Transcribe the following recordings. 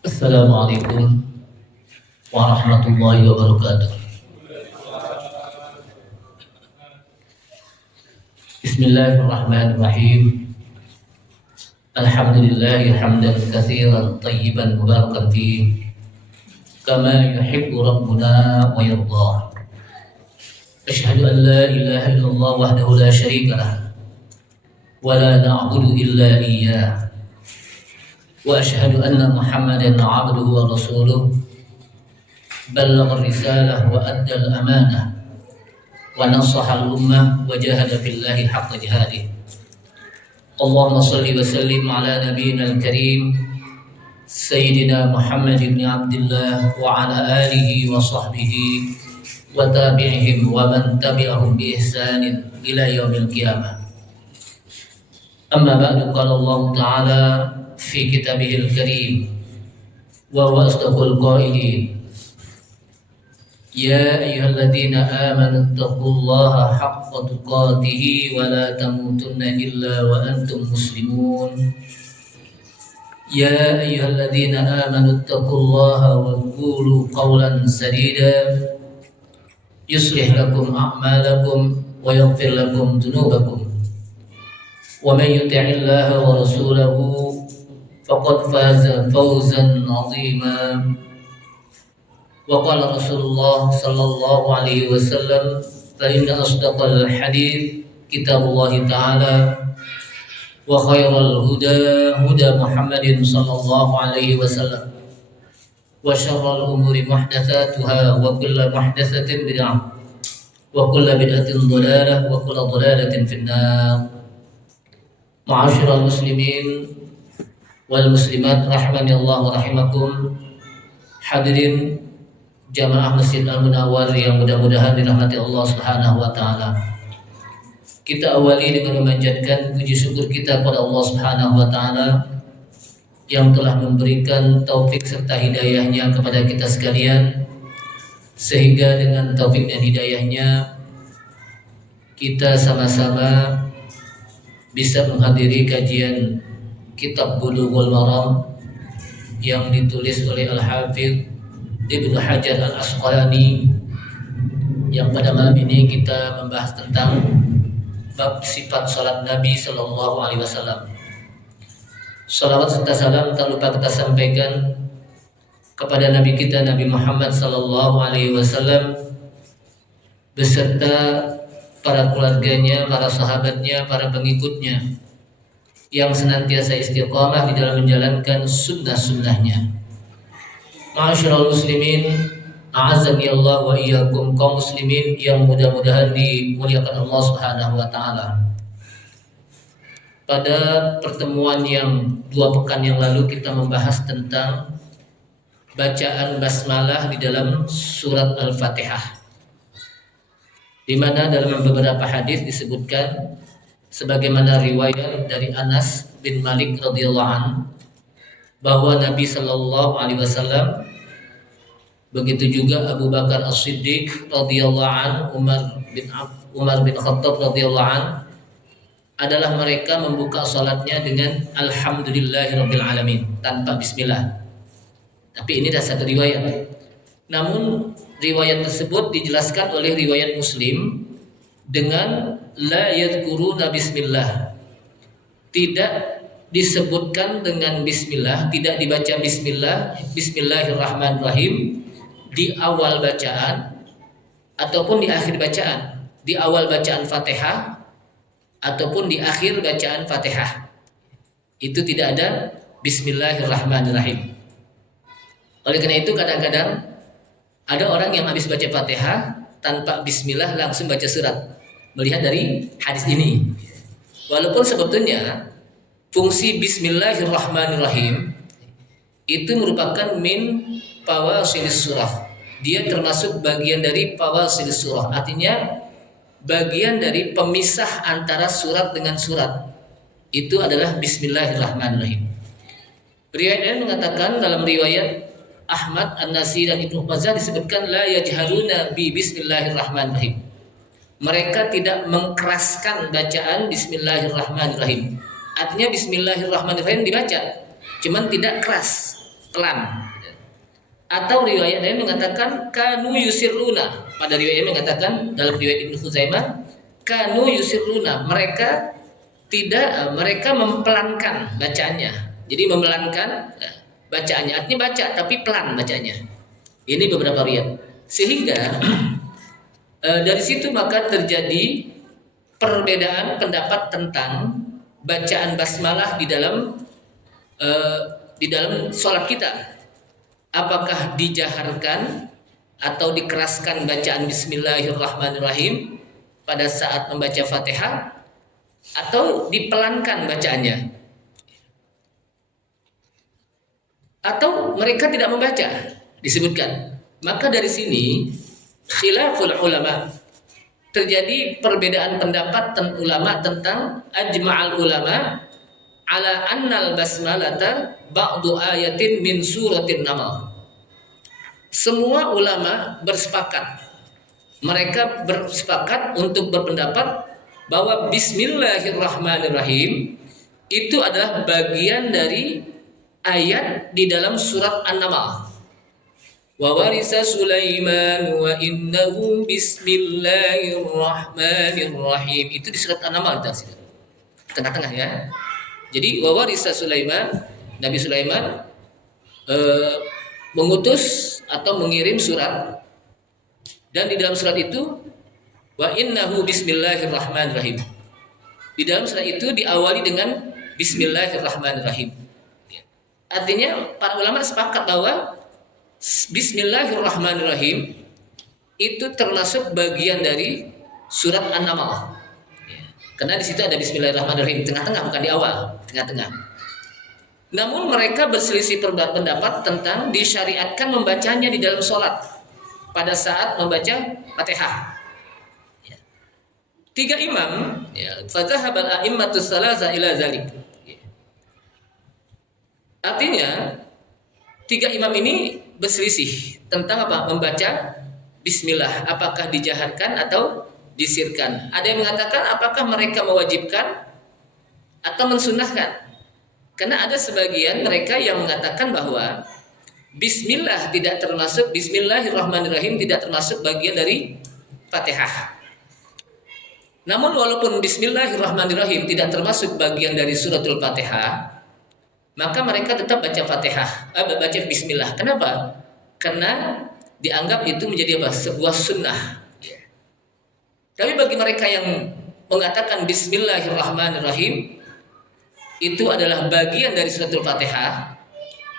Assalamualaikum warahmatullahi wabarakatuh. Bismillahirrahmanirrahim. Alhamdulillahi hamdan katsiran tayyiban mubarakan fihi kama yuhibbu rabbuna wa yardah. Asyhadu an la ilaha illallah wahdahu la syarika lah wa la na'budu illa iyyah. Wa asyhadu anna Muhammadan 'abduhu wa rasuluh ballagha ar-risalah wa adda al-amanah wa nasaha al-ummah wa jahada fillahi haqqa jihadih. Allahumma salli wa sallim ala nabiyyina al-karim sayyidina Muhammad ibn Abdullah wa ala alihi wa sahbihi wa tabi'ihim wa man tabi'ahum bi ihsanin ila yaumil qiyamah. Amma ba'du, qala Allah ta'ala fi kitabihil karim wa huwa asdaqul qailin. Ya ayyuhalladzina amanu taqullaha haqqa tuqatih wa la tamutunna illa wa antum muslimun. Ya ayyuhalladzina amanu taqullaha wa qulu qawlan sadida yuslih lakum a'malakum wa yaghfir lakum dhunubakum. Wa man yuti'illaha wa rasulahu faqad faza fawzan 'azima. Wa qala Rasulullah sallallahu alaihi wasallam, fa inna asdaqal hadits kitabullah ta'ala wa khairal huda huda Muhammadin sallallahu alaihi wasallam wa syarrul umuri muhdatsatuha wa kullu muhdatsatin bid'ah wa kullu bid'atin dhalalah wa kullu dhalalatin finnar. Ma'asyiral muslimin wal muslimat rahimani Allah wa rahimakum. Hadirin jamaah Masjid Al-Munawwar yang mudah-mudahan dirahmati Allah Subhanahu wa taala. Kita awali dengan memanjatkan puji syukur kita kepada Allah Subhanahu wa taala yang telah memberikan taufik serta hidayahnya kepada kita sekalian, sehingga dengan taufik dan hidayahnya kita sama-sama bisa menghadiri kajian kitab Bulughul Maram yang ditulis oleh Al-Hafidz Ibnu Hajar Al-Asqalani, yang pada malam ini kita membahas tentang bab sifat salat Nabi sallallahu alaihi wasallam. Salawat serta salam tak lupa kita sampaikan kepada Nabi kita Nabi Muhammad sallallahu alaihi wasallam beserta para keluarganya, para sahabatnya, para pengikutnya yang senantiasa istiqamah di dalam menjalankan sunnah-sunnahnya. Ma'asyiral muslimin, a'azzani Allah wa iyyakum, kaum muslimin yang mudah-mudahan dimuliakan Allah Subhanahu wa taala. Pada pertemuan yang 2 pekan yang lalu kita membahas tentang bacaan basmalah di dalam surat Al-Fatihah, di mana dalam beberapa hadis disebutkan sebagaimana riwayat dari Anas bin Malik radhiyallahu anhu bahwa Nabi sallallahu alaihi wasallam, begitu juga Abu Bakar As-Siddiq radhiyallahu anhu, Umar bin Khattab radhiyallahu anhu, adalah mereka membuka salatnya dengan alhamdulillahirabbil alamin tanpa bismillah. Tapi ini adalah satu riwayat. Namun riwayat tersebut dijelaskan oleh riwayat Muslim dengan la yadhkuruna bismillah. Tidak disebutkan dengan bismillah, tidak dibaca bismillah, bismillahirrahmanirrahim di awal bacaan ataupun di akhir bacaan, di awal bacaan Fatihah ataupun di akhir bacaan Fatihah. Itu tidak ada bismillahirrahmanirrahim. Oleh karena itu kadang-kadang ada orang yang habis baca Fatihah tanpa bismillah langsung baca surat. Melihat dari hadis ini, walaupun sebetulnya fungsi bismillahirrahmanirrahim itu merupakan min fawasilis surah. Dia termasuk bagian dari fawasilis surah. Artinya bagian dari pemisah antara surat dengan surat. Itu adalah bismillahirrahmanirrahim. Riwayat lain mengatakan dalam riwayat Ahmad, An-Nasi dan Ibnu Majah disebutkan la yajharuna bi bismillahirrahmanirrahim. Mereka tidak mengkeraskan bacaan bismillahirrahmanirrahim. Artinya bismillahirrahmanirrahim dibaca, cuman tidak keras. pelan. Atau riwayat lain mengatakan kanu yusiruna. Pada riwayat yang mengatakan dalam riwayat Ibnu Khuzaimah kanu yusiruna, mereka mempelankan bacaannya. Jadi memelankan bacaannya, artinya baca tapi pelan bacanya. Ini beberapa riwayat. Sehingga dari situ maka terjadi perbedaan pendapat tentang bacaan basmalah di dalam sholat kita. Apakah dijaharkan atau dikeraskan bacaan Bismillahirrahmanirrahim pada saat membaca Fatihah, atau dipelankan bacaannya, atau mereka tidak membaca, disebutkan. Maka dari sini khilaful ulama, terjadi perbedaan pendapat ulama tentang ajma'al ulama ala annal basmalata ba'du ayatin min suratin Namal. Semua ulama bersepakat, mereka bersepakat untuk berpendapat bahwa Bismillahirrahmanirrahim itu adalah bagian dari ayat di dalam surat An-Naml. Wa warisa Sulaiman wa innahu bismillahirrahmanirrahim. Itu di surat An-Naml, tengah-tengah ya. Jadi wa warisa Sulaiman, Nabi Sulaiman mengutus atau mengirim surat, dan di dalam surat itu wa innahu bismillahirrahmanirrahim. Di dalam surat itu diawali dengan Bismillahirrahmanirrahim. Artinya para ulama sepakat bahwa Bismillahirrahmanirrahim itu termasuk bagian dari surat An-Naml. Karena di situ ada Bismillahirrahmanirrahim tengah-tengah, bukan di awal, tengah-tengah. Namun mereka berselisih pendapat tentang disyariatkan membacanya di dalam sholat pada saat membaca Fatihah. Tiga imam, fadhahabal a'immatus salasa ila zalik. Artinya tiga imam ini berselisih tentang apa? Membaca Bismillah, apakah dijaharkan atau disirkan. Ada yang mengatakan apakah mereka mewajibkan atau mensunahkan. Karena ada sebagian mereka yang mengatakan bahwa Bismillah tidak termasuk, Bismillahirrahmanirrahim tidak termasuk bagian dari Fatihah. Namun walaupun Bismillahirrahmanirrahim tidak termasuk bagian dari suratul Fatihah, maka mereka tetap baca Fatihah, baca Bismillah. Kenapa? Karena dianggap itu menjadi apa? Sebuah sunnah. Tapi bagi mereka yang mengatakan Bismillahirrahmanirrahim itu adalah bagian dari suratul Fatihah,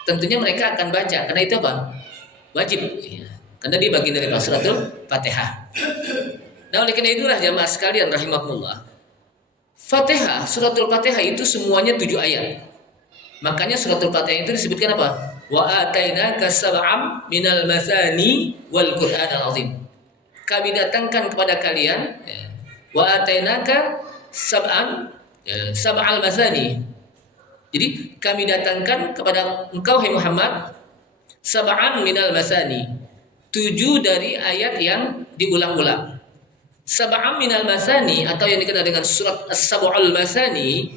tentunya mereka akan baca, karena itu apa? Wajib, karena dia bagian dari suratul Fatihah. Nah, oleh karena itulah jamaah sekalian rahimakumullah, Fatihah, suratul Fatihah itu semuanya 7 ayat. Makanya suratul Fatihah itu disebutkan apa? Wa atainaka sab'am minal mathani wal Qur'anal azim. Kami datangkan kepada kalian wa atainaka sab'al mathani. Jadi kami datangkan kepada engkau hai Muhammad sab'an minal mathani, 7 dari ayat yang diulang-ulang. Sab'an minal mathani atau yang dikenal dengan surat As-Sab'ul Mathani,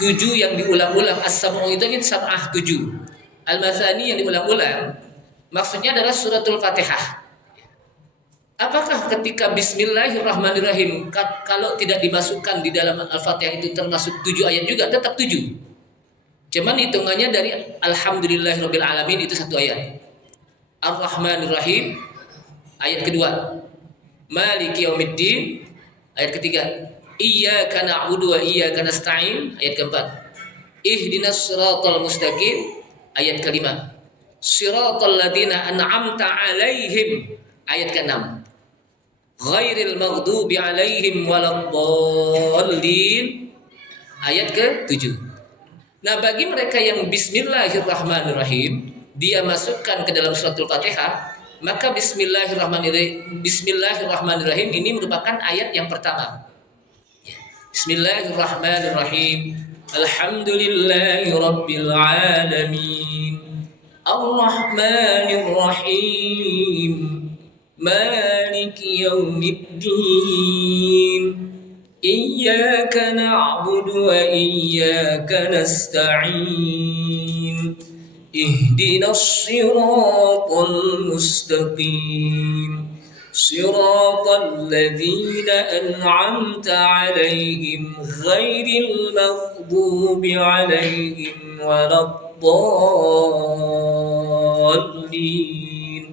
7 yang diulang-ulang. As-Sab'u itu kan sab'ah 7. Al-Mathani yang diulang-ulang maksudnya adalah suratul Fatihah. Apakah ketika Bismillahirrahmanirrahim kalau tidak dimasukkan di dalam Al-Fatihah itu termasuk 7 ayat juga? Tetap 7. Cuman hitungannya dari Alhamdulillahirabbil alamin itu 1 ayat. Ar-Rahmanirrahim ayat kedua. Maliki yaumiddin ayat ketiga. Iyyaka na'budu wa iyyaka nasta'in ayat keempat. Ihdinas siratal mustaqim ayat kelima. Siratal ladzina an'amta 'alaihim ayat ke-6. Ghairil maghdubi 'alaihim waladdallin ayat ke-7. Nah, bagi mereka yang Bismillahirrahmanirrahim dia masukkan ke dalam suratul Fatihah, maka Bismillahirrahmanirrahim ini merupakan ayat yang pertama. Bismillahirrahmanirrahim. Alhamdulillahirabbil alamin. Ar-Rahmanirrahim. Maliki yaumiddin. Iyyaka na'budu wa iyyaka nasta'in. ihdinas siratal mustaqim siratal ladzina an'amta 'alaihim ghairil maghdubi 'alaihim waladdallin.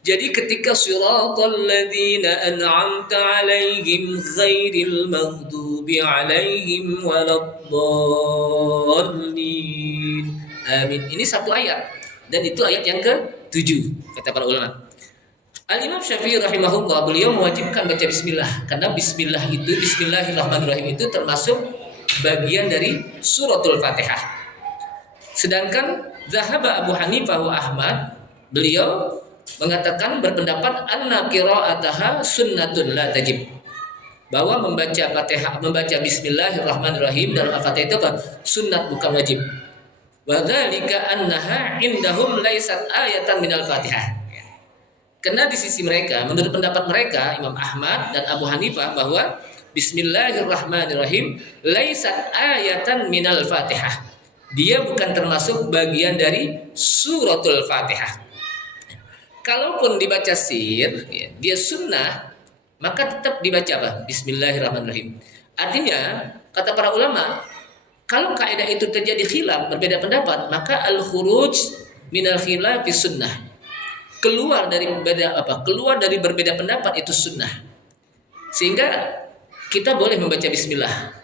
Jadi ketika siratal ladzina an'amta 'alaihim ghairil maghdubi 'alaihim waladdallin. Amin. Ini satu ayat dan itu ayat yang ke-7 kata para ulama. Al-Imam Syafi'i rahimahullah, beliau mewajibkan baca bismillah karena bismillah itu, bismillahirrahmanirrahim itu termasuk bagian dari suratul Fatihah. Sedangkan zahaba Abu Hanifah wa Ahmad, beliau mengatakan berpendapat anna qira'ataha sunnatun la tajib. Bahwa membaca Fatihah, membaca bismillahirrahmanirrahim dalam Al-Fatihah itu apa? Sunnat bukan wajib. Wa dzalika annaha indahum laysat ayatan minal Fatihah. Karena di sisi mereka, menurut pendapat mereka, Imam Ahmad dan Abu Hanifah, bahwa bismillahirrahmanirrahim laisat ayatan minal Fatihah. Dia bukan termasuk bagian dari suratul Fatihah. Kalaupun dibaca sir, dia sunnah, maka tetap dibaca apa? Bismillahirrahmanirrahim. Artinya, kata para ulama, kalau kaidah itu terjadi khilaf, berbeda pendapat, maka al-khuruj minal khilaf fi sunnah. Keluar dari berbeda pendapat itu sunnah. Sehingga kita boleh membaca bismillah.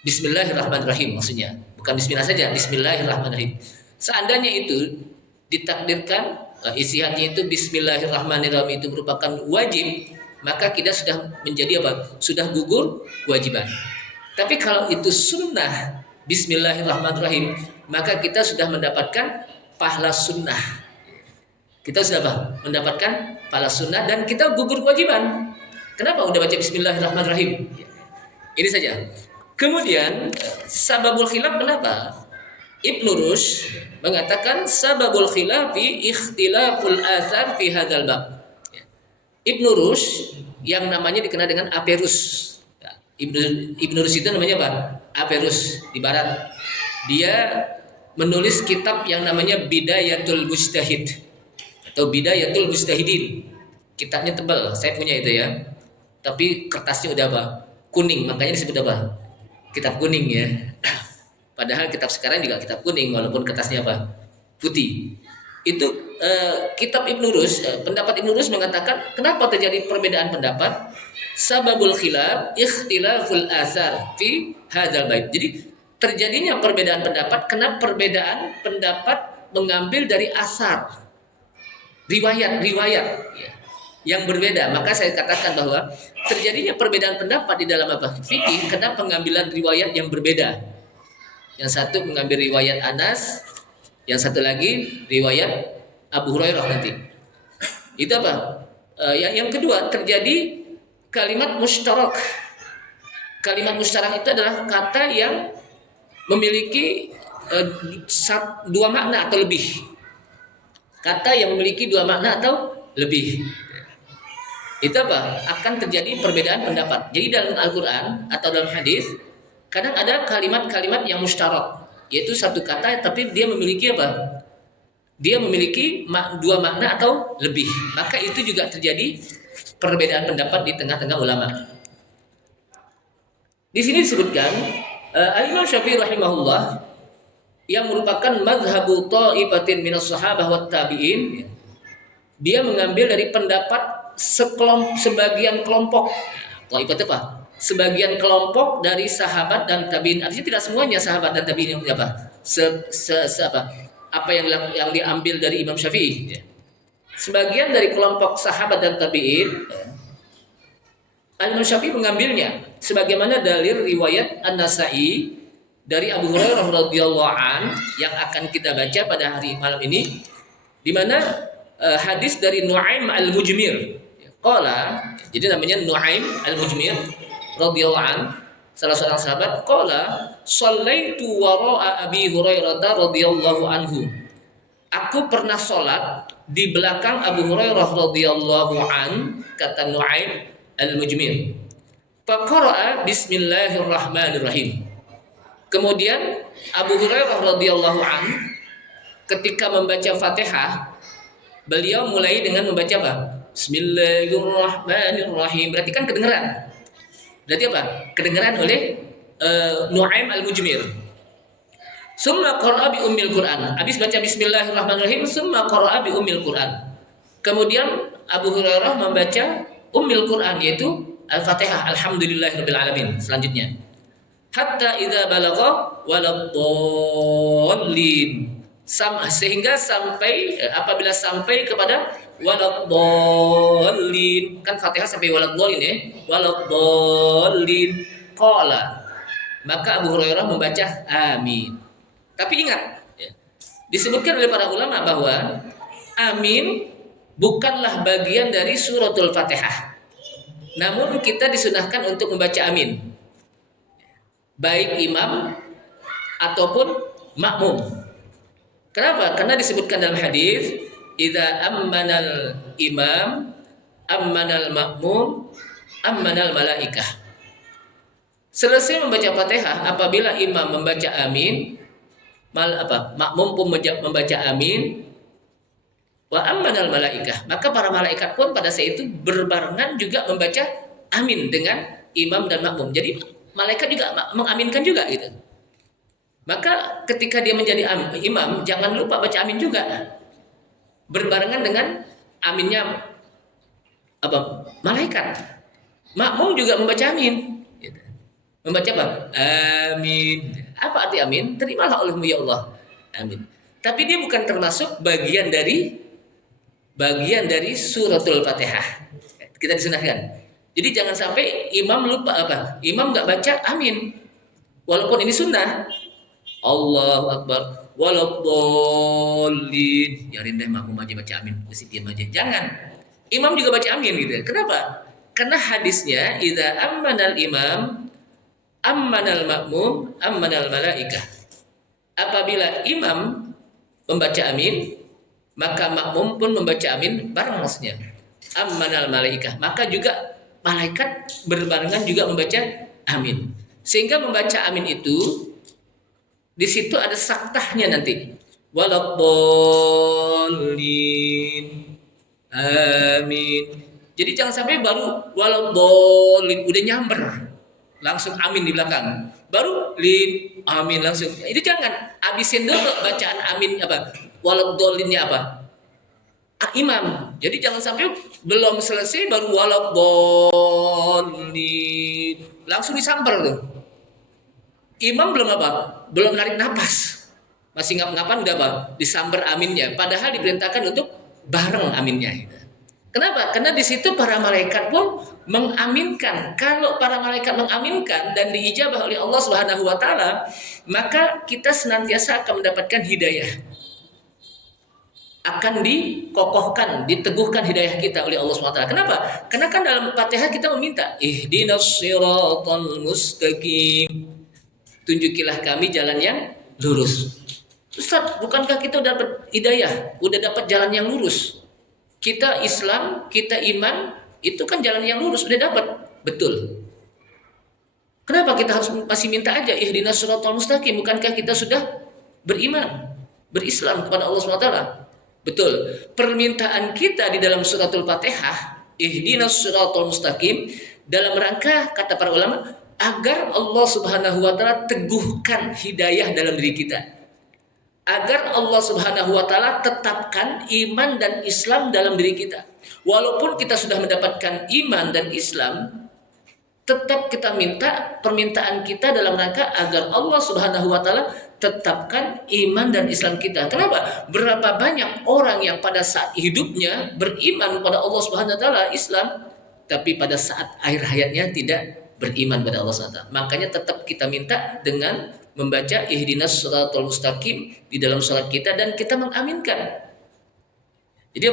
Bismillahirrahmanirrahim maksudnya. Bukan bismillah saja, bismillahirrahmanirrahim. Seandainya itu ditakdirkan isiannya itu bismillahirrahmanirrahim itu merupakan wajib, maka kita sudah menjadi apa? Sudah gugur kewajiban. Tapi kalau itu sunnah bismillahirrahmanirrahim, maka kita sudah mendapatkan pahala sunnah. Kita sudah apa? Mendapatkan pahala sunnah dan kita gugur kewajiban. Kenapa udah baca bismillahirrahmanirrahim? Ini saja. Kemudian sababul khilaf kenapa? Ibnu Rushd mengatakan sababul khilafi ikhtilaful athar fi hadzal bab. Ibnu Rushd yang namanya dikenal dengan Averus. Ibnu Rushd itu namanya apa? Averus di barat. Dia menulis kitab yang namanya Bidayatul Mujtahid atau Bidayatul Mujtahidin. Kitabnya tebal, saya punya itu ya. Tapi kertasnya udah apa? Kuning, makanya disebut apa? Kitab kuning ya. Padahal kitab sekarang juga kitab kuning walaupun kertasnya apa? Putih. Itu kitab Ibnu Rushd, pendapat Ibnu Rushd mengatakan kenapa terjadi perbedaan pendapat? Sababul khilaf ikhtilaful athar fi hadzal bait. Jadi terjadinya perbedaan pendapat karena perbedaan pendapat mengambil dari asar. Riwayat-riwayat yang berbeda. Maka saya katakan bahwa terjadinya perbedaan pendapat di dalam apa? Fikih karena pengambilan riwayat yang berbeda. Yang satu mengambil riwayat Anas, yang satu lagi riwayat Abu Hurairah nanti. Itu apa? Yang kedua terjadi kalimat mustarak. Kalimat mustarak itu adalah kata yang memiliki dua makna atau lebih. Kata yang memiliki dua makna atau lebih. Itu apa? Akan terjadi perbedaan pendapat. Jadi dalam Al-Quran atau dalam hadis kadang ada kalimat-kalimat yang mustarak, yaitu satu kata tapi dia memiliki apa? Dia memiliki dua makna atau lebih. Maka itu juga terjadi perbedaan pendapat di tengah-tengah ulama. Di sini disebutkan Al-Imam Syafi'i rahimahullah yang merupakan madhabu ta'ifatin minas sahabah wat tabi'in, dia mengambil dari pendapat sebagian kelompok. Ta'ifat apa? Sebagian kelompok dari sahabat dan tabi'in. Artinya tidak semuanya sahabat dan tabi'in yang apa? Apa yang diambil dari Imam Syafi'i. Sebagian dari kelompok sahabat dan tabi'in, Imam Syafi'i mengambilnya sebagaimana dalil riwayat An-Nasa'i dari Abu Hurairah radhiyallahu an yang akan kita baca pada hari malam ini, di mana hadis dari Nu'aim al-Mujmir. Qala, jadi namanya Nu'aim al-Mujmir radhiyallahu an, salah seorang sahabat, qala shallaitu wara'a Abi Hurairah radhiyallahu anhu. Aku pernah salat di belakang Abu Hurairah radhiyallahu an, kata Nu'aim al-Mujmir. Faqara'a bismillahirrahmanirrahim. Kemudian Abu Hurairah radhiyallahu an ketika membaca Fatihah, beliau mulai dengan membaca apa? Bismillahirrahmanirrahim. Berarti kan kedengeran. Berarti apa? Kedengeran oleh Nu'aim al-Mujmir. Summa qara'a bi ummil Qur'an. Habis baca Bismillahirrahmanirrahim, summa qara'a bi ummil Qur'an. Kemudian Abu Hurairah membaca ummil Qur'an, yaitu Al-Fatihah, alhamdulillahirabbil alamin. Selanjutnya, hatta idza balagha waladdallin, sehingga sampai apabila sampai kepada waladdallin, kan Fatihah sampai waladdallin ya, waladdallin qala, maka Abu Hurairah membaca amin. Tapi ingat ya, disebutkan oleh para ulama bahwa amin bukanlah bagian dari suratul Fatihah, namun kita disunahkan untuk membaca amin, baik imam ataupun makmum. Kenapa? Karena disebutkan dalam hadis, idza ammanal imam ammanal makmum ammanal malaikah. Selesai membaca Fatihah, apabila imam membaca amin, makmum pun membaca amin, wa ammanal malaikah, maka para malaikat pun pada saat itu berbarengan juga membaca amin dengan imam dan makmum. Jadi malaikat juga mengaminkan juga gitu. Maka ketika dia menjadi imam, jangan lupa baca amin juga, berbarengan dengan aminnya malaikat. Makmum juga membaca amin gitu. Membaca apa? Amin. Apa arti amin? Terimalah olehmu ya Allah. Amin. Tapi dia bukan termasuk bagian dari suratul Fatihah. Kita disunahkan. Jadi jangan sampai imam lupa imam nggak baca amin, walaupun ini sunnah. Allahu Akbar waladdallin, ya rendah makmum aja baca amin, mesti diam aja. Jangan, imam juga baca amin gitu. Kenapa? Karena hadisnya idza ammanal imam ammanal makmum ammanal malaikah. Apabila imam membaca amin, maka makmum pun membaca amin bareng maksudnya. Ammanal malaikah, maka juga malaikat berbarengan juga membaca amin. Sehingga membaca amin itu di situ ada saktahnya nanti. Waladdallin. Amin. Jadi jangan sampai baru waladdallin udah nyamber, langsung amin di belakang. Baru lin amin langsung. Itu jangan. Habisin dulu bacaan amin waladhdallinnya imam. Jadi jangan sampai belum selesai baru waladdallin langsung disamper tuh. Imam belum belum narik napas, masih ngap-ngapan udah disamper aminnya. Padahal diperintahkan untuk bareng aminnya. Kenapa? Karena di situ para malaikat pun mengaminkan. Kalau para malaikat mengaminkan dan diijabah oleh Allah Subhanahu wa taala, maka kita senantiasa akan mendapatkan hidayah. Akan dikokohkan, diteguhkan hidayah kita oleh Allah Subhanahu wa taala. Kenapa? Karena kan dalam Fatihah kita meminta ihdinas siratal mustaqim. Tunjukilah kami jalan yang lurus. Ustaz, bukankah kita udah dapat hidayah, udah dapat jalan yang lurus? Kita Islam, kita iman, itu kan jalan yang lurus, udah dapat. Betul. Kenapa kita harus masih minta aja ihdinas siratal mustaqim? Bukankah kita sudah beriman, berislam kepada Allah SWT? Betul. Permintaan kita di dalam suratul Fatihah, ihdinas siratal mustaqim, dalam rangka kata para ulama agar Allah Subhanahu wa taala teguhkan hidayah dalam diri kita. Agar Allah Subhanahu wa taala tetapkan iman dan Islam dalam diri kita. Walaupun kita sudah mendapatkan iman dan Islam, tetap kita minta permintaan kita dalam rangka agar Allah Subhanahu wa taala tetapkan iman dan Islam kita. Kenapa? Berapa banyak orang yang pada saat hidupnya beriman pada Allah Subhanahu wa taala, Islam, tapi pada saat akhir hayatnya tidak beriman pada Allah SWT. Makanya tetap kita minta dengan membaca ihdinas siratal mustaqim di dalam salat kita dan kita mengaminkan. Jadi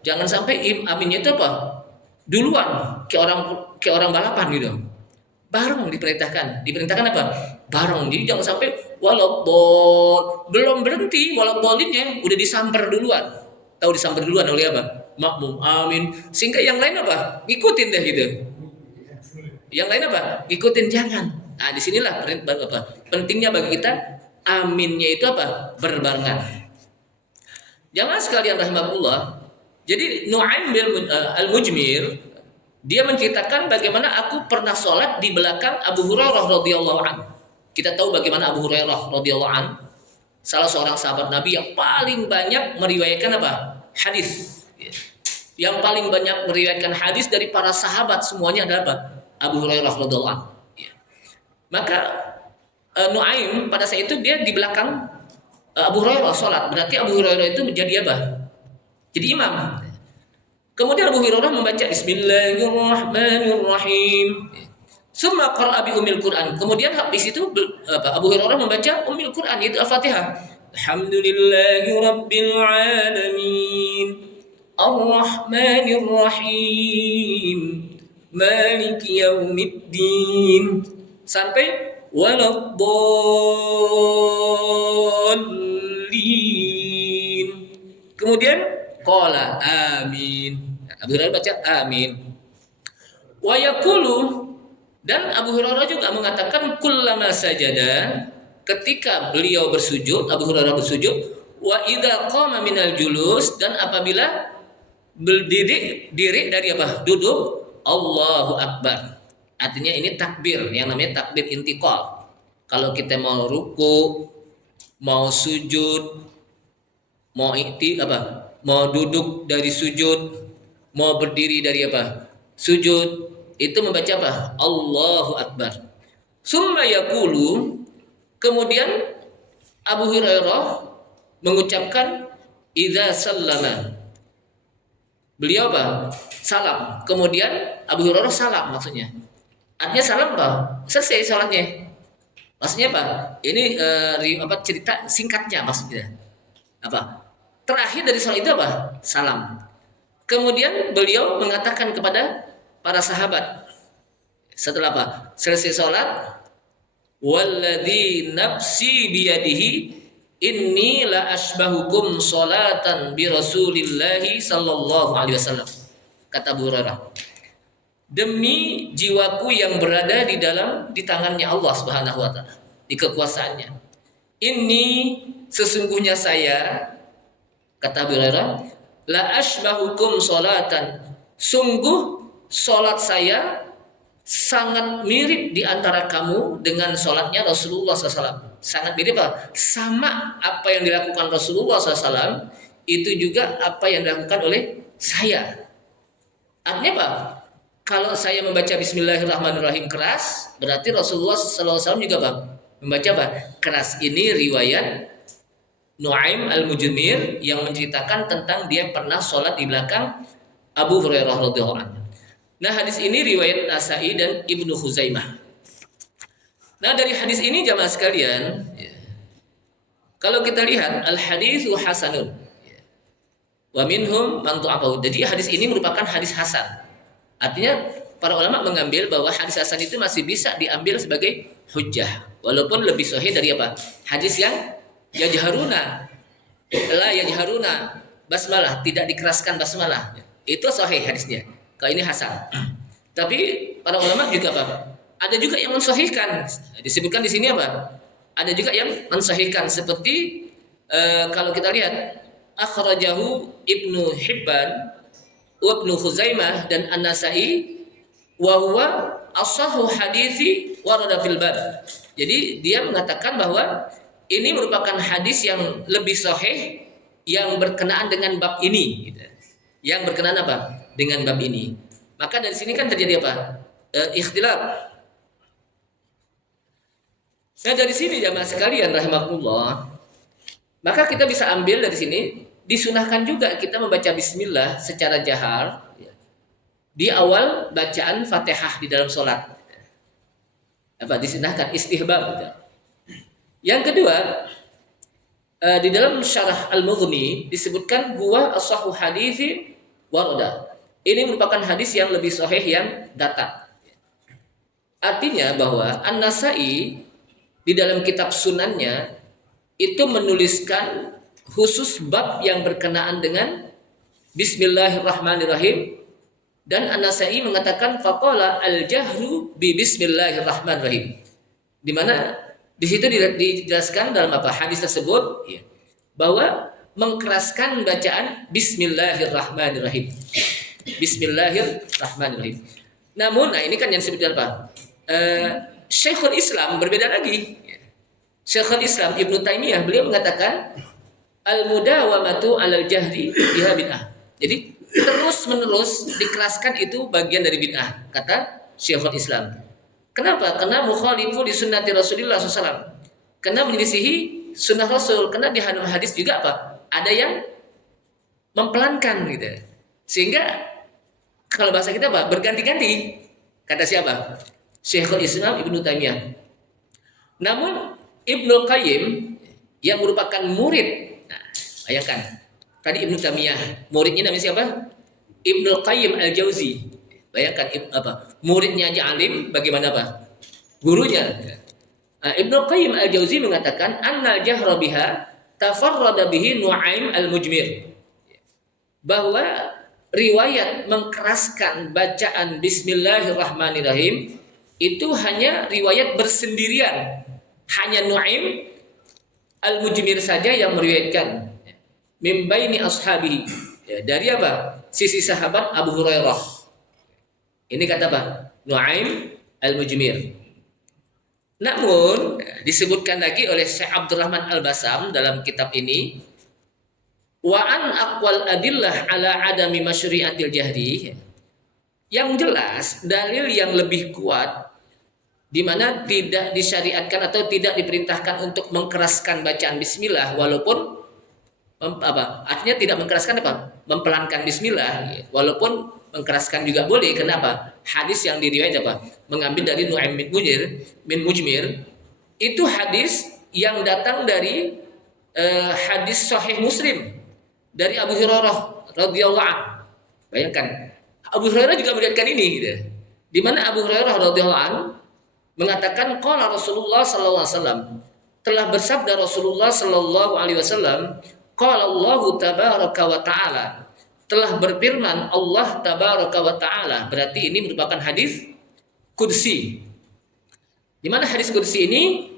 jangan sampai aminnya itu duluan kayak orang balapan gitu. Bareng diperintahkan bareng. Jadi jangan sampai belum berhenti waladhdallinnya udah disamper duluan. Tahu disamper duluan oleh makmum amin, sehingga yang lain ngikutin deh gitu. Yang lain ikutin, jangan. Nah, disinilah pentingnya bagi kita aminnya itu berbarengan. Jamaah sekalian rahimahullah. Jadi Nu'aim al-Mujmir dia menceritakan bagaimana aku pernah sholat di belakang Abu Hurairah radhiyallahu anhu. Kita tahu bagaimana Abu Hurairah radhiyallahu anhu salah seorang sahabat Nabi yang paling banyak meriwayatkan apa? Hadis. Yang paling banyak meriwayatkan hadis dari para sahabat semuanya adalah apa? Abu Hurairah radhiyallahu anhu. Maka Nu'aim pada saat itu dia di belakang Abu Hurairah sholat. Berarti Abu Hurairah itu menjadi apa? Jadi imam. Kemudian Abu Hurairah membaca Bismillahirrahmanirrahim. Summa qara'a bi ummil Quran. Kemudian habis itu Abu Hurairah membaca ummil Quran yaitu Al-Fatihah. Alhamdulillahi rabbil alamin. Ar-Rahmanir-Rahim. Maliki yaumiddin. Sampai waladdallin. Kemudian qala amin. Abu Hurairah baca amin. Wa yaqulu, dan Abu Hurairah juga mengatakan kullama sajada, ketika beliau bersujud, Abu Hurairah bersujud, wa idza qama minal julus, dan apabila berdiri dari apa? Duduk, Allahu Akbar. Artinya ini takbir, yang namanya takbir intiqal. Kalau kita mau ruku, mau sujud, mau mau duduk dari sujud, mau berdiri dari apa? Sujud, itu membaca apa? Allahu Akbar. Summa yaqulu, kemudian Abu Hurairah mengucapkan idza sallama. Beliau apa? Salam. Kemudian Abu Hurairah salam maksudnya. Artinya salam apa? Selesai salatnya. Maksudnya apa? Ini cerita singkatnya maksudnya. Apa? Terakhir dari salat itu apa? Salam. Kemudian beliau mengatakan kepada para sahabat setelah apa? Selesai salat, walladzi nafsi biyadihi inni la asbahukum salatan bi Rasulillahi sallallahu alaihi wasallam. Kata Abu Hurairah, demi jiwaku yang berada di tangannya Allah Subhanahu wa taala, di kekuasaannya. Ini sesungguhnya saya, kata Abu Hurairah, la asbahukum salatan, sungguh salat saya sangat mirip di antara kamu dengan salatnya Rasulullah SAW. Sangat mirip apa? Sama apa yang dilakukan Rasulullah SAW, itu juga apa yang dilakukan oleh saya. Artinya apa? Kalau saya membaca Bismillahirrahmanirrahim keras, berarti Rasulullah SAW juga apa? Membaca apa? Keras. Ini riwayat Nu'aim al-Mujmir yang menceritakan tentang dia pernah sholat di belakang Abu Hurairah radhiyallahu anhu. Nah, hadis ini riwayat Nasa'i dan Ibnu Khuzaimah. Nah, dari hadis ini jamaah sekalian, kalau kita lihat al-haditsu hasanun. Wa minhum man tu'abahu. Jadi hadis ini merupakan hadis hasan. Artinya para ulama mengambil bahwa hadis hasan itu masih bisa diambil sebagai hujjah, walaupun lebih sahih dari apa? Hadis yang yajharuna la yajharuna basmalah, tidak dikeraskan basmalah, itu sahih hadisnya. Kalau ini hasan. Tapi para ulama juga apa? Ada juga yang mensahihkan. Disebutkan di sini apa? Ada juga yang mensahihkan seperti kalau kita lihat akhrajahu Ibnu Hibban wa Ibnu Khuzaimah dan An-Nasa'i wa huwa ashahu hadithi warada fil bab. Jadi dia mengatakan bahwa ini merupakan hadis yang lebih sahih yang berkenaan dengan bab ini, gitu. Yang berkenaan apa? Dengan bab ini. Maka dari sini kan terjadi apa? Ikhtilaf. Nah, dari sini jamaah sekalian rahimakumullah, maka kita bisa ambil dari sini, disunahkan juga kita membaca bismillah secara jahar di awal bacaan Fatihah di dalam sholat. Apa disunahkan? Istihbab. Yang kedua, di dalam syarah Al-Mughni disebutkan huwa ashahu hadithi warada. Ini merupakan hadis yang lebih sahih yang datang. Artinya bahwa An-Nasa'i di dalam kitab sunannya itu menuliskan khusus bab yang berkenaan dengan Bismillahirrahmanirrahim, dan An-Nasa'i mengatakan faqala al-jahru bi Bismillahirrahmanirrahim, di mana di situ dijelaskan dalam apa hadis tersebut, ya, bahwa mengkeraskan bacaan Bismillahirrahmanirrahim. Bismillahirrahmanirrahim. Namun, nah ini kan yang disebut apa? Syekhul Islam berbeda lagi. Syekhul Islam Ibnu Taimiyah beliau mengatakan al-mudawamatu 'alal jahri biha bid'ah. Jadi terus-menerus dikeraskan itu bagian dari bid'ah, kata Syekhul Islam. Kenapa? Karena mukhalifu li sunnati Rasulillah SAW. Karena menyelisihi sunnah Rasul. Karena di hadis juga apa? Ada yang mempelankan gitu. Sehingga kalau bahasa kita apa? Berganti-ganti. Kata siapa? Syekhul Islam Ibnu Taimiyah. Namun Ibnu Qayyim yang merupakan murid, nah, bayangkan tadi Ibnu Taimiyah, muridnya namanya siapa? Ibnu Qayyim Al-Jauzi. Bayangkan muridnya aja alim, bagaimana apa? Gurunya. Nah, Ibnu Qayyim Al-Jauzi mengatakan annal jahra biha tafarrada bihi Nu'aim Al-Mujmir. Bahwa riwayat mengkeraskan bacaan Bismillahirrahmanirrahim itu hanya riwayat bersendirian. Hanya Nu'aim Al-Mujmir saja yang meriwayatkan. Min baini ashabihi. Ya, dari apa? Sisi sahabat Abu Hurairah. Ini kata apa? Nu'aim Al-Mujmir. Namun disebutkan lagi oleh Syekh Abdurrahman Al-Basam dalam kitab ini, wa an aqwal adillah ala adami masyri'atil jahri. Yang jelas dalil yang lebih kuat di mana tidak disyariatkan atau tidak diperintahkan untuk mengkeraskan bacaan bismillah, walaupun artinya tidak mengkeraskan mempelankan bismillah, walaupun mengkeraskan juga boleh. Kenapa? Hadis yang diriwayat mengambil dari Nu'aim bin Mujmir itu hadis yang datang dari hadis Sahih Muslim dari Abu Hurairah radhiyallahu anhu. Bayangkan, Abu Hurairah juga melihatkan ini gitu. Di mana Abu Hurairah radhiyallahu anhu mengatakan qala Rasulullah sallallahu alaihi wasallam, telah bersabda Rasulullah sallallahu alaihi wasallam, qala Allah tabaraka wa taala, telah berfirman Allah tabaraka wa taala. Berarti ini merupakan hadis qudsi. Di mana hadis qudsi ini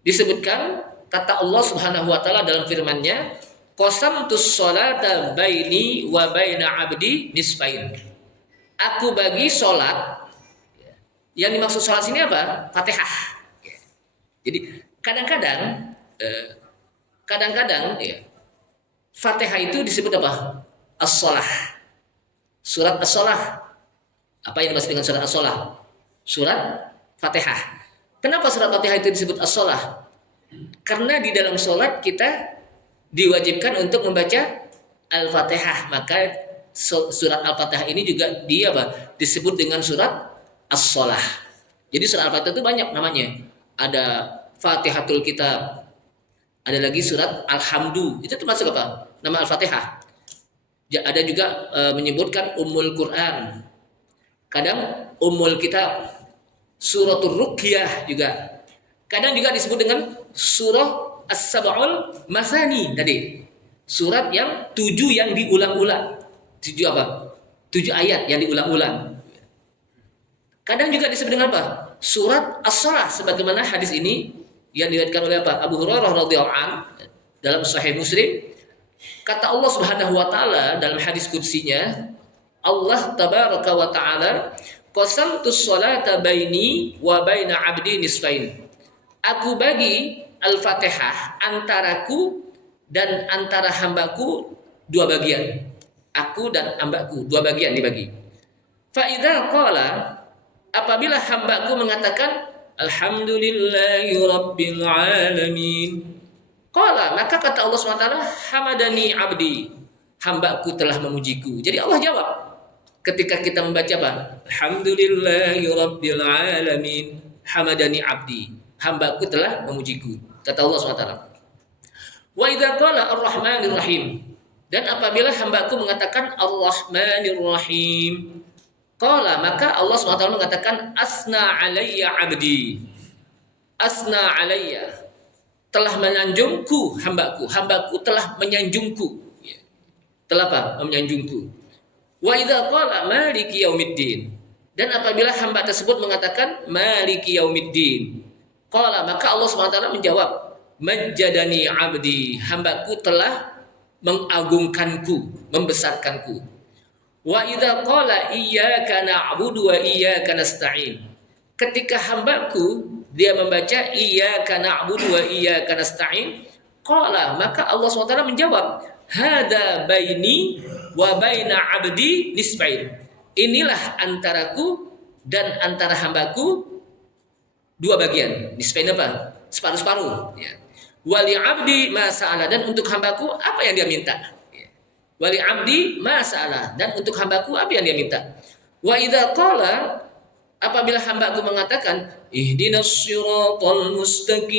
disebutkan kata Allah Subhanahu wa taala dalam firman-Nya, qasamtus sholata baini wa baina abdi nisfain. Aku bagi salat. Yang dimaksud salat sini apa? Fatihah. Jadi kadang-kadang ya, Fatihah itu disebut apa? As-shalah. Surat As-shalah. Apa yang dimaksud dengan surat As-shalah? Surat Fatihah. Kenapa surat Fatihah itu disebut As-shalah? Karena di dalam sholat kita diwajibkan untuk membaca Al-Fatihah. Maka surat Al-Fatihah ini juga disebut dengan surat As-shalah. Jadi surat Al-Fatihah itu banyak namanya. Ada Fatihatul Kitab. Ada lagi surat Alhamdu. Itu termasuk apa? Nama Al-Fatihah. Ada juga menyebutkan Ummul Quran. Kadang Ummul Kitab. Suratul Ruqyah juga. Kadang juga disebut dengan surah As-Sab'ul Masani tadi. Surat yang 7 yang diulang-ulang. 7 apa? 7 ayat yang diulang-ulang. Kadang juga disebut dengan apa? Surat As-Shalah, sebagaimana hadis ini yang diriwayatkan oleh Abu Hurairah radhiyallahu anhu dalam Sahih Muslim. Kata Allah Subhanahu wa taala dalam hadis qudsinya, Allah tabaraka wa taala, qasamtus sholata baini wa baina abdi nisfain. Aku bagi Al-Fatihah antaraku dan antara hambaku 2 bagian. Aku dan hambaku 2 bagian dibagi. Fa idza qala, apabila hambaku mengatakan alhamdulillahi rabbil alamin, qala, maka kata Allah SWT, hamadani abdi, hambaku telah memujiku. Jadi Allah jawab ketika kita membaca apa? Alhamdulillahi rabbil alamin, hamadani abdi, hambaku telah memujiku, kata Allah SWT. Wa idza qala ar-rahmanir rahim, dan apabila hambaku mengatakan ar-rahmanir rahim, qala, maka Allah SWT mengatakan asna alayya abdi, asna alayya, telah menyanjungku hambaku, hambaku telah menyanjungku, telah apa? Menyanjungku. Wa idza qala maliki yaumiddin, dan apabila hamba tersebut mengatakan maliki yaumiddin, qala, maka Allah SWT menjawab majjadani abdi, hambaku telah mengagungkanku, membesarkanku. Wa idza qala iyyaka na'budu wa iyyaka nasta'in. Ketika hambaku dia membaca iyyaka na'budu wa iyyaka nasta'in, qala, maka Allah SWT menjawab, hada baini wa baina 'abdi nisfain. Inilah antaraku dan antara hambaku dua bagian. Nisfain apa? Separuh-separuh, ya. Wali 'abdi ma sa'ala, dan untuk hambaku apa yang dia minta. Wali abdi masalah, dan untuk hambaku apa yang dia minta. Wa idza qala, apabila hambaku mengatakan ihdinas siratal mustaqim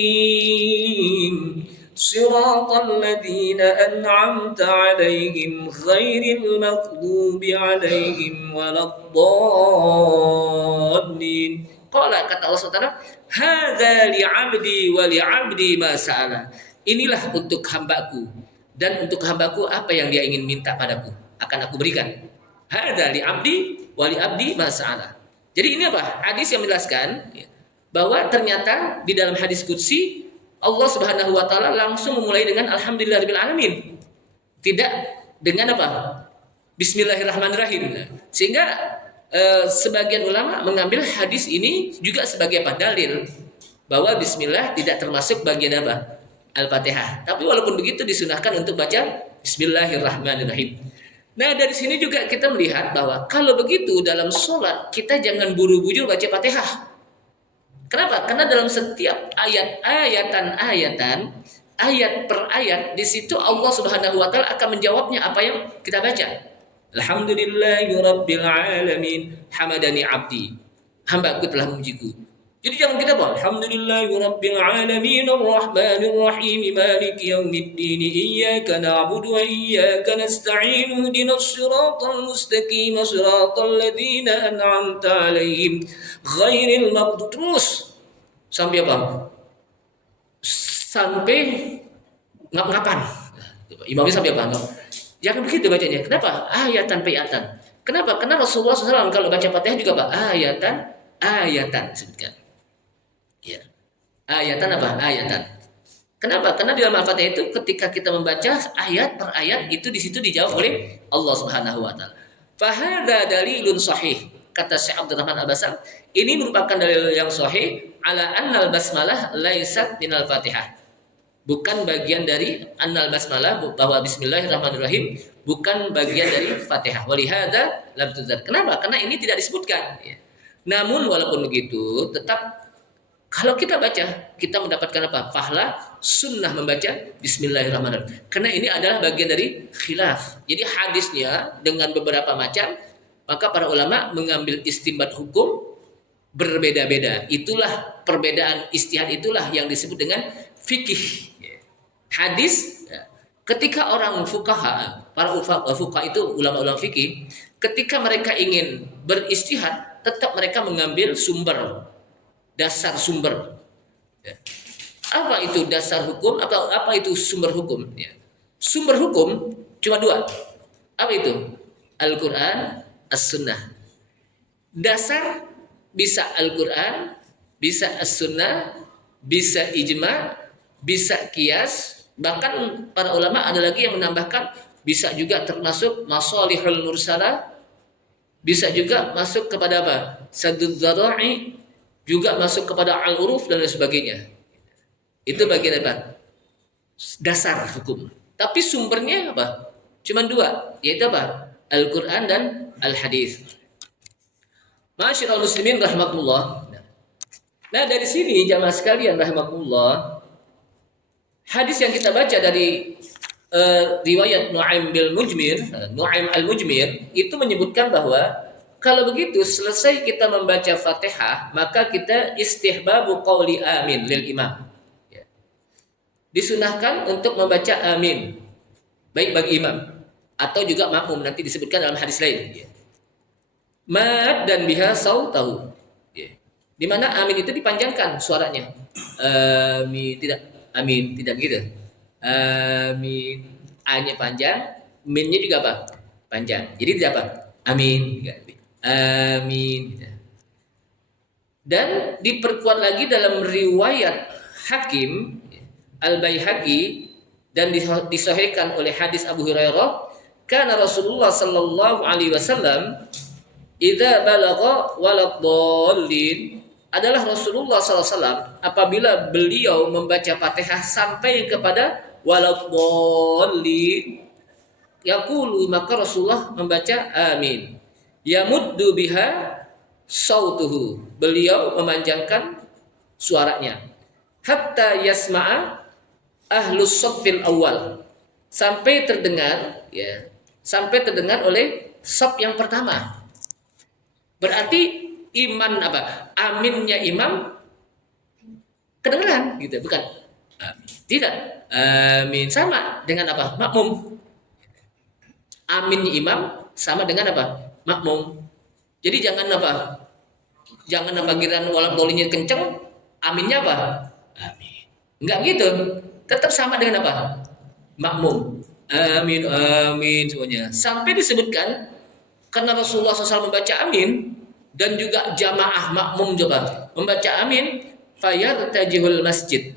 siratal ladzina an'amta 'alaihim ghairil maghdubi 'alaihim waladdallin. Qala, kata Allah SWT, hadza li 'abdi wa li 'abdi ma sa'ala. Inilah untuk hambaku, dan untuk hambaku apa yang dia ingin minta padaku akan aku berikan. Hadza li abdi wa li abdi ma sa'ala. Jadi ini apa? Hadis yang menjelaskan bahwa ternyata di dalam hadis qudsi Allah Subhanahu wa taala langsung memulai dengan alhamdulillahirabbil alamin. Tidak dengan apa? Bismillahirrahmanirrahim. Sehingga sebagian ulama mengambil hadis ini juga sebagai apa? Dalil bahwa bismillah tidak termasuk bagian apa? Al-Fatihah. Tapi walaupun begitu disunahkan untuk baca Bismillahirrahmanirrahim. Nah, dari sini juga kita melihat bahwa kalau begitu dalam sholat kita jangan buru-buru baca Fatihah. Kenapa? Karena dalam setiap ayat per ayat, di situ Allah Subhanahu wa taala akan menjawabnya apa yang kita baca. Alhamdulillahirabbil alamin, hamadani abdi. Hambaku telah memujiku. Jadi jangan kita bahwa alhamdulillahirabbil alamin arrahmanir rahim maliki yaumiddin iyyaka na'budu wa iyyaka nasta'in ihdinas siratal mustaqim siratal ladzina an'amta 'alaihim ghairil maghdubi, terus sampai apa? Sampai ngap-ngapan. Imamnya sampai apa? Jangan begitu bacanya. Kenapa? Ayatan per ayatan. Kenapa? Karena Rasulullah SAW kalau baca Fatihah juga apa? Ayatan sebutkan. Ya. Ayatan apa? Ayatan. Kenapa? Karena di dalam Al-Fatihah itu ketika kita membaca ayat per ayat itu di situ dijawab oleh Allah Subhanahu wa taala. Fahadza dalilun sahih. Kata Syekh Abdurrahman Al-Basam, ini merupakan dalil yang sahih ala annal basmalah laisat minal Fatihah. Bukan bagian dari annal basmalah, bahwa bismillahirrahmanirrahim bukan bagian dari Fatihah. Walihada lam tuzar. Kenapa? Karena ini tidak disebutkan. Ya. Namun walaupun begitu, tetap kalau kita baca, kita mendapatkan apa? Pahala sunnah membaca Bismillahirrahmanirrahim. Karena ini adalah bagian dari khilaf. Jadi hadisnya dengan beberapa macam, maka para ulama mengambil istinbat hukum berbeda-beda. Itulah perbedaan ijtihad, itulah yang disebut dengan fikih. Hadis, ketika orang fuqaha, para fuqaha itu ulama-ulama fikih, ketika mereka ingin beristihad, tetap mereka mengambil sumber, dasar sumber. Apa itu dasar hukum? Apa itu sumber hukum? Sumber hukum cuma dua. Apa itu? Al-Quran, As-Sunnah. Dasar bisa Al-Quran, bisa As-Sunnah, bisa ijma, bisa qiyas. Bahkan para ulama ada lagi yang menambahkan bisa juga termasuk masalihul mursalah, bisa juga masuk kepada apa? Saddud dzara'i, juga masuk kepada al-uruf dan lain sebagainya. Itu bagian apa? Dasar hukum. Tapi sumbernya apa? Cuma dua, yaitu apa? Al-Quran dan Al-Hadis. Ma'asyiral muslimin rahimakumullah. Nah, dari sini jamaah sekalian rahimakumullah, hadis yang kita baca dari riwayat Nu'aim al-Mujmir itu menyebutkan bahwa kalau begitu selesai kita membaca Fatihah, maka kita istihbabu qauli amin lil imam. Ya. Disunahkan untuk membaca amin, baik bagi imam atau juga makmum, nanti disebutkan dalam hadis lain. Ya. Mad dan biha sautahu. Ya. Di mana amin itu dipanjangkan suaranya. Amin tidak gitu. Amin, a-nya panjang, min-nya juga apa? Panjang. Jadi tidak apa? Amin. Amin. Dan diperkuat lagi dalam riwayat Hakim Al-Baihaqi dan disahihkan oleh hadis Abu Hurairah, kana Rasulullah sallallahu alaihi wasallam idza balagha waladhdallin, adalah Rasulullah sallallahu alaihi wasallam apabila beliau membaca Fatihah sampai kepada waladhdallin, yaqulu, maka Rasulullah membaca amin. Yamuddu biha sautuhu, beliau memanjangkan suaranya. Hatta yasma'a ahlus shaffil awal, sampai terdengar, ya, sampai terdengar oleh shaf yang pertama. Berarti iman apa? Aminnya imam kedengeran gitu, bukan? Amin. Tidak. Amin sama dengan apa? Makmum. Aminnya imam sama dengan apa? Makmum. Jadi jangan apa? Jangan giran waladhdallin kenceng, aminnya apa? Amin. Enggak gitu. Tetap sama dengan apa? Makmum. Amin, amin semuanya. Sampai disebutkan karena Rasulullah SAW membaca amin dan juga jamaah makmum juga membaca amin, fayartajihul masjid.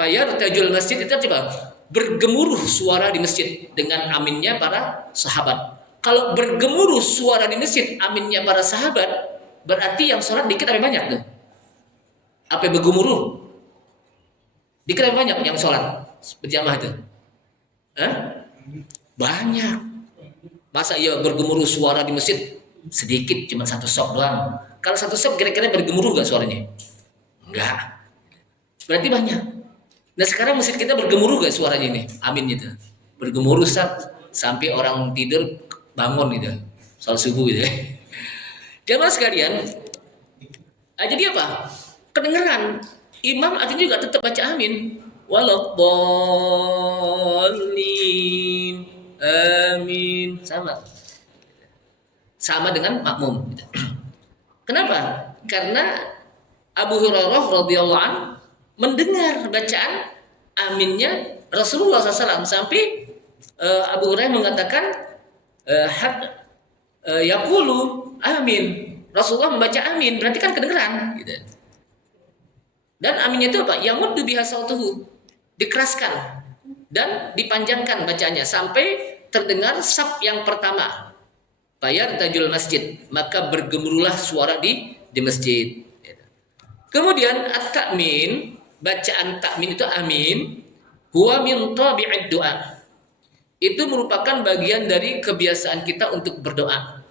Fayartajul masjid itu coba bergemuruh suara di masjid dengan aminnya para sahabat. Kalau bergemuruh suara di masjid aminnya para sahabat, berarti yang sholat dikit apa banyak tuh? Apa bergemuruh? Dikit apa banyak yang sholat berjamaah itu? Hah? Banyak. Masa iya bergemuruh suara di masjid sedikit, cuma satu sok doang? Kalau satu sok kira-kira bergemuruh gak suaranya? Enggak. Berarti banyak. Nah sekarang masjid kita bergemuruh gak suaranya ini? Amin gitu. Bergemuruh sampai orang tidur bangun gitu. Salat subuh gitu. Jamaah sekalian, jadi apa? Kedengeran. Imam artinya juga tetap baca amin. Waladhdallin. Amin. Sama dengan makmum. Kenapa? Karena Abu Hurairah radhiyallahu anhu mendengar bacaan aminnya Rasulullah SAW sampai Abu Hurairah mengatakan yaqulu amin. Rasulullah membaca amin, berarti kan kedengeran gitu. Dan aminnya itu apa? Yamuddu biha sautuhu, dikeraskan dan dipanjangkan bacanya sampai terdengar sab yang pertama. Fayartajul masjid, maka bergemuruhlah suara di masjid. Kemudian at-ta'min, bacaan ta'min itu amin, huwa min tabi'id doa. Itu merupakan bagian dari kebiasaan kita untuk berdoa.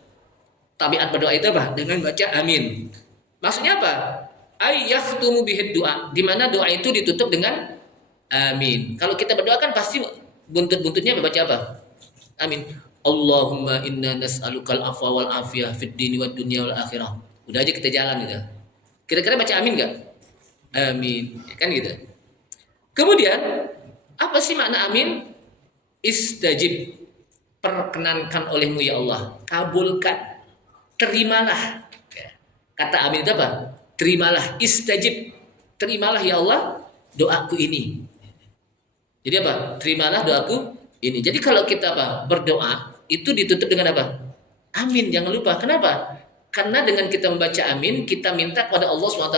Tabiat berdoa itu apa? Dengan baca amin. Maksudnya apa? Ayyakhtumu bihid doa, di mana doa itu ditutup dengan amin. Kalau kita berdoa kan pasti buntut-buntutnya baca apa? Amin. Allahumma inna nas'alukal afwa wal afiyah fid dini wad dunya wal akhirah. Udah aja kita jalan gitu. Kira-kira baca amin enggak? Amin. Kan gitu. Kemudian apa sih makna amin? Istajib, perkenankan olehmu ya Allah, kabulkan, terimalah. Kata amin itu apa? Terimalah, istajib, terimalah ya Allah doaku ini. Jadi apa? Terimalah doaku ini. Jadi kalau kita apa? Berdoa itu ditutup dengan apa? Amin, jangan lupa. Kenapa? Karena dengan kita membaca amin, kita minta kepada Allah SWT,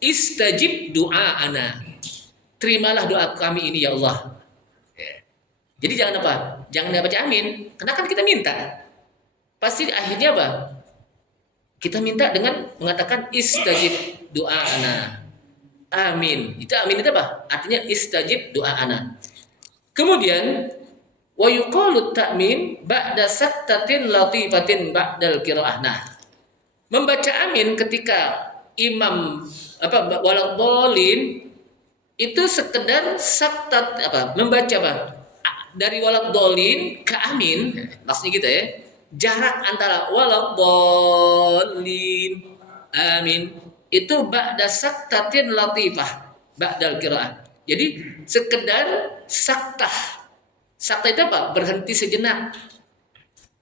istajib doa ana. Terimalah doa kami ini ya Allah. Jadi jangan apa? Jangan baca amin, karena kan kita minta. Pasti akhirnya apa? Kita minta dengan mengatakan istajib doa ana. Amin. Itu amin itu apa? Artinya istajib doa ana. Kemudian wa yuqalu ta'min ba'da sattatin latifatin ba'dal qiraah. Nah, membaca amin ketika imam waladhdallin itu sekedar saktat membaca dari waladhdallin ke amin, maksudnya gitu ya. Jarak antara waladhdallin amin itu ba'da saktatin latifah ba'dal qiraah. Jadi sekedar saktah. Saktah itu apa? Berhenti sejenak.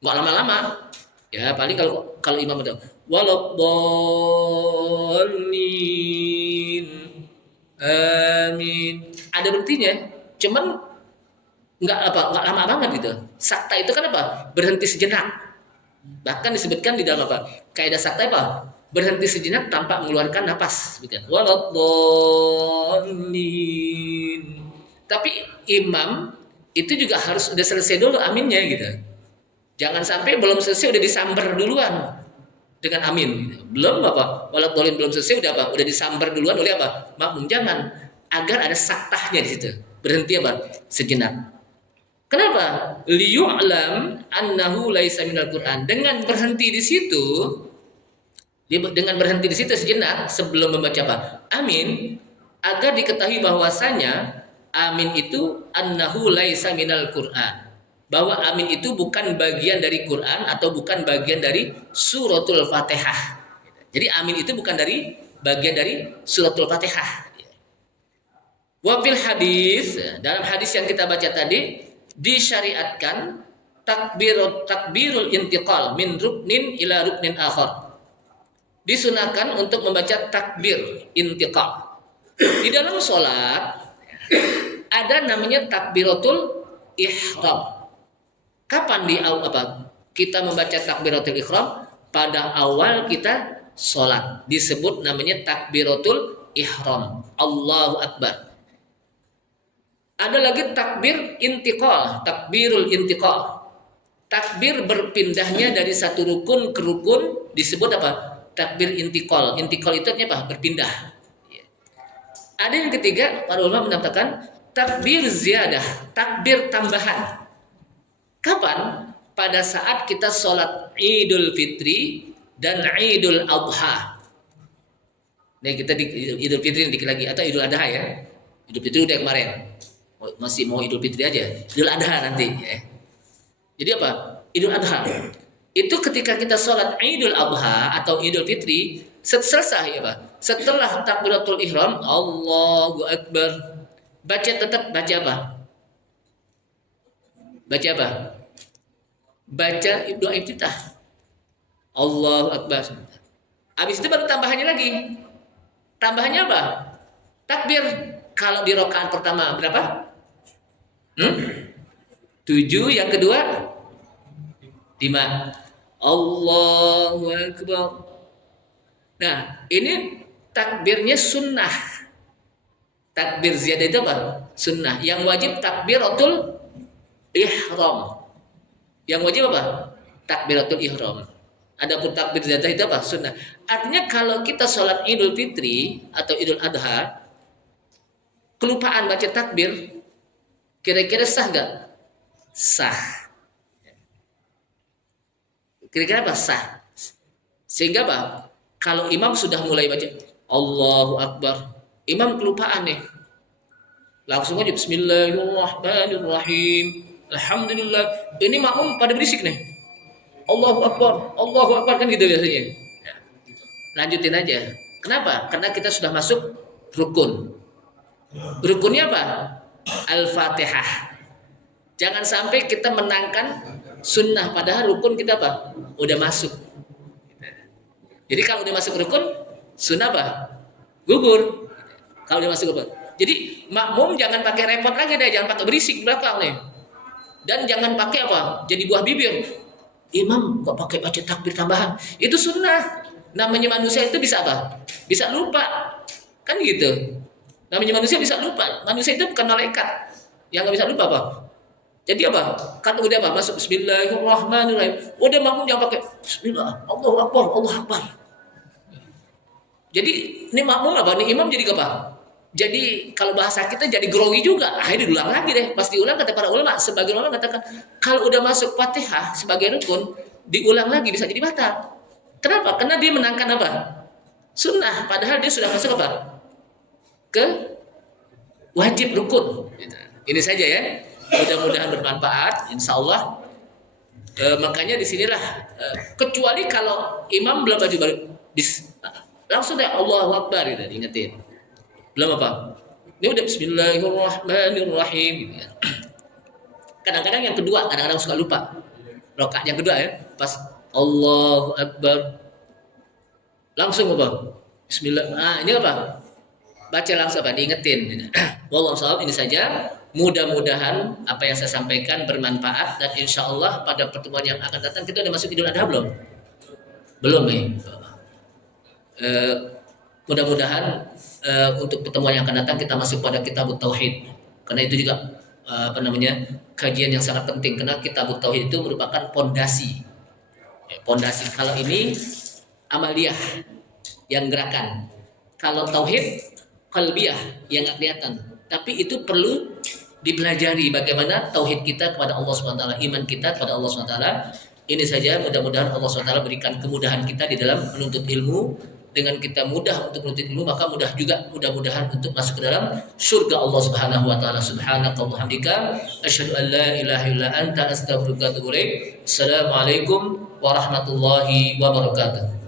Enggak lama-lama. Ya, paling kalau imam itu waladhdallin amin. Ada berhentinya. Cuman enggak lama banget gitu. Sakta itu kan apa? Berhenti sejenak. Bahkan disebutkan di dalam apa? Kaidah sakta apa? Berhenti sejenak tanpa mengeluarkan napas. Waladhdallin Tapi imam itu juga harus udah selesai dulu aminnya gitu. Jangan sampai belum selesai udah disamber duluan dengan amin. Gitu. Belum apa? Walau belum selesai udah apa? Udah disamber duluan oleh apa? Makmum. Jangan, agar ada saktahnya di situ. Berhenti apa? Sejenak. Kenapa? Liyu'lam annahu laisa minal Qur'an. Dengan berhenti di situ, sejenak sebelum membaca apa? Amin, agar diketahui bahwasanya amin itu annahu laisa minal Qur'an. Bahwa amin itu bukan bagian dari Quran atau bukan bagian dari suratul Fatihah. Jadi amin itu bukan dari bagian dari suratul Fatihah. Wa fil hadis, dalam hadis yang kita baca tadi disyariatkan takbirul intiqal min ruknin ila ruknin akhar. Disunahkan untuk membaca takbir intiqal. Di dalam sholat ada namanya takbiratul ihram. Kapan kita membaca takbiratul ihram? Pada awal kita sholat disebut namanya takbiratul ihram. Allahu Akbar. Ada lagi takbir intiqal, takbirul intiqal. Takbir berpindahnya dari satu rukun ke rukun disebut apa? Takbir intiqal. Intiqal itu artinya apa? Berpindah. Ada yang ketiga, para ulama mengatakan takbir ziyadah, takbir tambahan. Kapan? Pada saat kita sholat Idul Fitri dan Idul Adha. Nah, kita di Idul Fitri dikit lagi atau Idul Adha ya. Idul Fitri udah kemarin. Masih mau Idul Fitri aja. Idul Adha nanti ya. Jadi apa? Idul Adha. Itu ketika kita sholat Idul Adha atau Idul Fitri, selesai ya Pak. Setelah takbiratul ihram, Allahu Akbar. Tetap baca apa? Baca apa? Baca doa iftitah. Allahu Akbar. Habis itu baru tambahannya lagi. Tambahannya apa? Takbir. Kalau di rakaat pertama berapa? 7, yang kedua 5. Allahu Akbar. Nah, ini takbirnya sunnah. Takbir ziyadah itu apa? Sunnah. Yang wajib takbiratul ihram. Yang wajib apa? Takbiratul ihram. Adapun takbir ziyadah itu apa? Sunnah. Artinya kalau kita sholat Idul Fitri atau Idul Adha, kelupaan baca takbir, kira-kira sah gak? Sah. Kira-kira apa? Sah. Sehingga apa? Kalau imam sudah mulai baca Allahu Akbar, imam kelupaan nih, langsung aja Bismillahirrahmanirrahim, Alhamdulillah. Ini makmum pada berisik nih, Allahu Akbar kan gitu biasanya. Lanjutin aja. Kenapa? Karena kita sudah masuk rukun. Rukunnya apa? Al-Fatihah. Jangan sampai kita menangkan sunnah padahal rukun kita apa? Udah masuk. Jadi kalau udah masuk rukun, sunnah apa? Gugur. Kalau udah masuk rukun. Jadi makmum jangan pakai repot lagi deh, jangan pakai berisik belakang nih. Dan jangan pakai apa? Jadi buah bibir. Imam nggak pakai baca takbir tambahan. Itu sunnah. Namanya manusia itu bisa apa? Bisa lupa. Kan gitu. Namanya manusia bisa lupa. Manusia itu bukan malaikat. Yang nggak bisa lupa apa? Jadi apa? Kan udah apa? Masuk Bismillahirrahmanirrahim. Udah makmum jangan pakai Bismillah. Allahu Akbar, Allahu Akbar. Jadi ini makmum apa? Ini imam jadi apa? Jadi kalau bahasa kita jadi grogi juga. Akhirnya diulang lagi deh. Pas diulang kata para ulama, sebagian ulama katakan kalau udah masuk Fatihah sebagai rukun, diulang lagi bisa jadi batal. Kenapa? Karena dia menangkan apa? Sunnah. Padahal dia sudah masuk apa? Ke wajib rukun. Ini saja ya. Mudah-mudahan bermanfaat. Insya Allah. Makanya disinilah. Kecuali kalau imam belum baju baru, langsung deh Allahu Akbar gitu, diingetin. Belum apa? Ini udah Bismillahirrahmanirrahim gitu ya. Kadang-kadang yang kedua, kadang-kadang suka lupa. Rakaat yang kedua ya, pas Allahu Akbar. Langsung apa? Bismillah. Ini apa? Baca langsung apa? Diingetin. Wallahu a'lam. Ini saja. Mudah-mudahan apa yang saya sampaikan bermanfaat dan insya Allah pada pertemuan yang akan datang kita udah masuk Idul Adha belum? Belum ya. Mudah-mudahan untuk pertemuan yang akan datang kita masuk pada kitab Tauhid. Karena itu juga kajian yang sangat penting, karena kitab tauhid itu merupakan pondasi. Pondasi. Kalau ini amaliyah yang gerakan. Kalau tauhid qalbiyah yang nggak kelihatan. Tapi itu perlu dipelajari bagaimana tauhid kita kepada Allah SWT, iman kita kepada Allah SWT. Ini saja, mudah-mudahan Allah SWT berikan kemudahan kita di dalam menuntut ilmu. Dengan kita mudah untuk menuntut ilmu, maka mudah-mudahan untuk masuk ke dalam surga Allah Subhanahu wa taala. Subhanakallahumma hamdika asyhadu an la ilaha illa anta astaghfiruka wa atubu ilaik. Assalamualaikum warahmatullahi wabarakatuh.